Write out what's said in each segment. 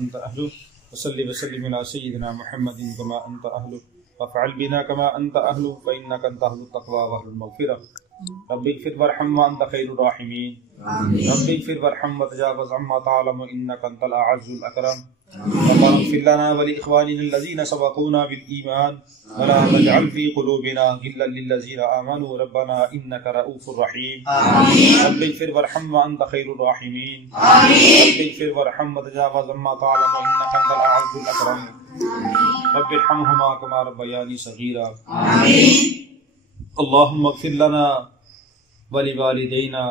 أنت أهله وصل وسلم على سيدنا محمد كما أنت أهله وافعل بنا كما أنت أهله فإنك أنت أهل التقوى وأهل المغفرة. رب اغفر وارحم وأنت خير الراحمين. رب اغفر وارحم وتجاوز عما تعلم إنك أنت الأعز الأكرم. ربنا اغفر لنا ولإخواننا الذين سبقونا بالإيمان ولا تجعل في قلوبنا غلا للذين آمنوا ربنا إنك رؤوف رحيم. رب اغفر وارحم وأنت خير الراحمين. رب اغفر وارحم وتجاوز عما تعلم إنك أنت الأعز الأكرم. رب ارحمهما كما ربياني صغيرا. اللهم اغفر لنا ولوالدينا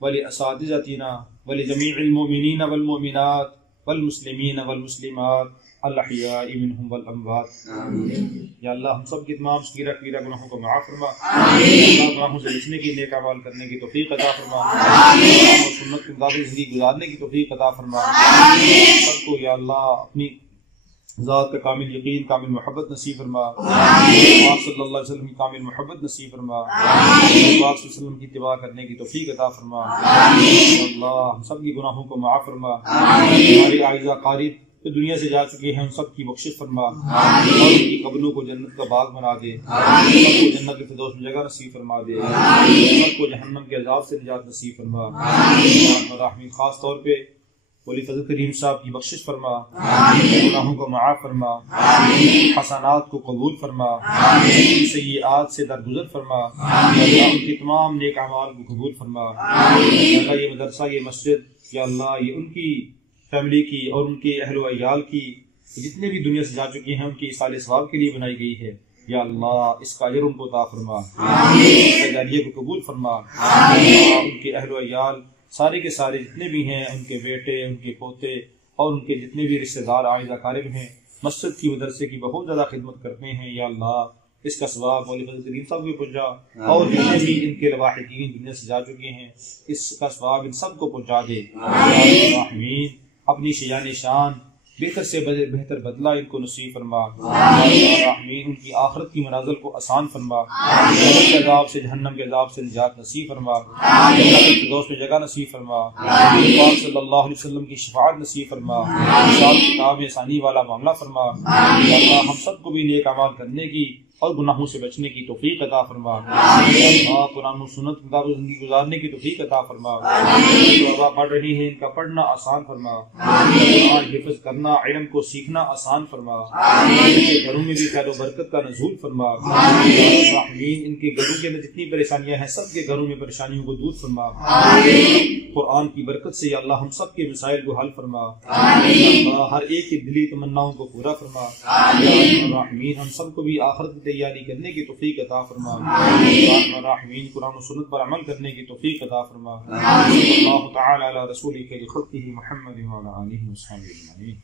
ولأساتذتنا ولجميع المؤمنين والمؤمنات والمسلمین والمسلمات الاحیاء منہم والاموات. یا اللہ ہم سب کے تمام صغیرہ کبیرہ گناہوں کو معاف فرما. اللہ گناہوں سے بچنے کی نیک اعمال کرنے کی توفیق عطا فرما. اور سنت کے مطابق زندگی گزارنے کی توفیق عطا فرما. سب کو یا اللہ اپنی ذات کا کامل یقین کامل محبت نصیب فرما. آپ صلی اللہ علیہ وسلم کی کامل محبت نصیب فرما. آپ صلی اللہ علیہ وسلم کی اتباع کرنے کی توفیق عطا فرما. اللہ ہم سب کی گناہوں کو معاف فرما. ہماری عائزہ قارب جو دنیا سے جا چکے ہیں ان سب کی بخشش فرما. اور ان کی قبروں کو جنت کا باغ بنا دے. سب کو جنت کے فردوس میں جگہ نصیب فرما دے. سب کو جہنم کے عذاب سے نجات نصیب فرما. رحمین خاص طور پہ ولی فضل کریم صاحب کی بخشش فرما. گناہوں کو معاف فرما. حسنات کو قبول فرما. سیئات سے درگزر فرما. اللہ ان کی تمام نیک اعمال کو قبول فرما. اللہ یہ مدرسہ یہ مسجد یا اللہ یہ ان کی فیملی کی اور ان کے اہل و عیال کی جتنے بھی دنیا سے جا چکے ہیں ان کی اصلاح ثواب کے لیے بنائی گئی ہے. یا اللہ اس کا اجر ان کو عطا فرما. اس کا جاریہ کو قبول فرما. ان کے اہل و عیال سارے کے سارے جتنے بھی ہیں ان کے بیٹے ان کے پوتے اور ان کے جتنے بھی رشتہ دار عائزہ قارب ہیں مسجد کی مدرسے کی بہت زیادہ خدمت کرتے ہیں. یا اللہ اس کا ثواب مولا فضل کریم صاحب کو پہنچا اور جتنے بھی ان کے لواحقین دنیا سے جا چکے ہیں اس کا ثواب ان سب کو پہنچا دے. آمین. اپنی شیان شان بہتر سے بہتر بدلہ ان کو نصیب فرما. آمین. ان کی آخرت کی منازل کو آسان فرما. جنت کے عذاب سے جہنم کے عذاب سے نجات نصیب فرما. جنت کے فردوس میں جگہ نصیب فرما. پاک صلی اللہ علیہ وسلم کی شفاعت نصیب فرما. حساب کتاب آسانی والا معاملہ فرما. اللہ ہم سب کو بھی نیک اعمال کرنے کی اور گناہوں سے بچنے کی توفیق عطا فرما. اللہ قرآن و سنت کے مطابق زندگی گزارنے کی توفیق عطا فرما. جو پڑھ رہی ہیں ان کا پڑھنا آسان فرما. قرآن حفظ کرنا علم کو سیکھنا آسان فرما. ان کے گھروں میں بھی خیر و برکت کا نزول فرما. ان کے گھروں کے اندر جتنی پریشانیاں ہیں سب کے گھروں میں پریشانیوں کو دور فرما. قرآن کی برکت سے یا اللہ ہم سب کے مسائل کو حل فرما. اللہ ہر ایک کی دلی تمناؤں کو پورا فرما. ہم سب کو بھی آخرت کی تیاری کرنے کی توفیق عطا فرما. رحمین قرآن و سنت پر عمل کرنے کی توفیق عطا فرما. اللہ تعالی علی رسولہ خیر خلقہ محمد وعلی آلہ وصحبہ اجمعین.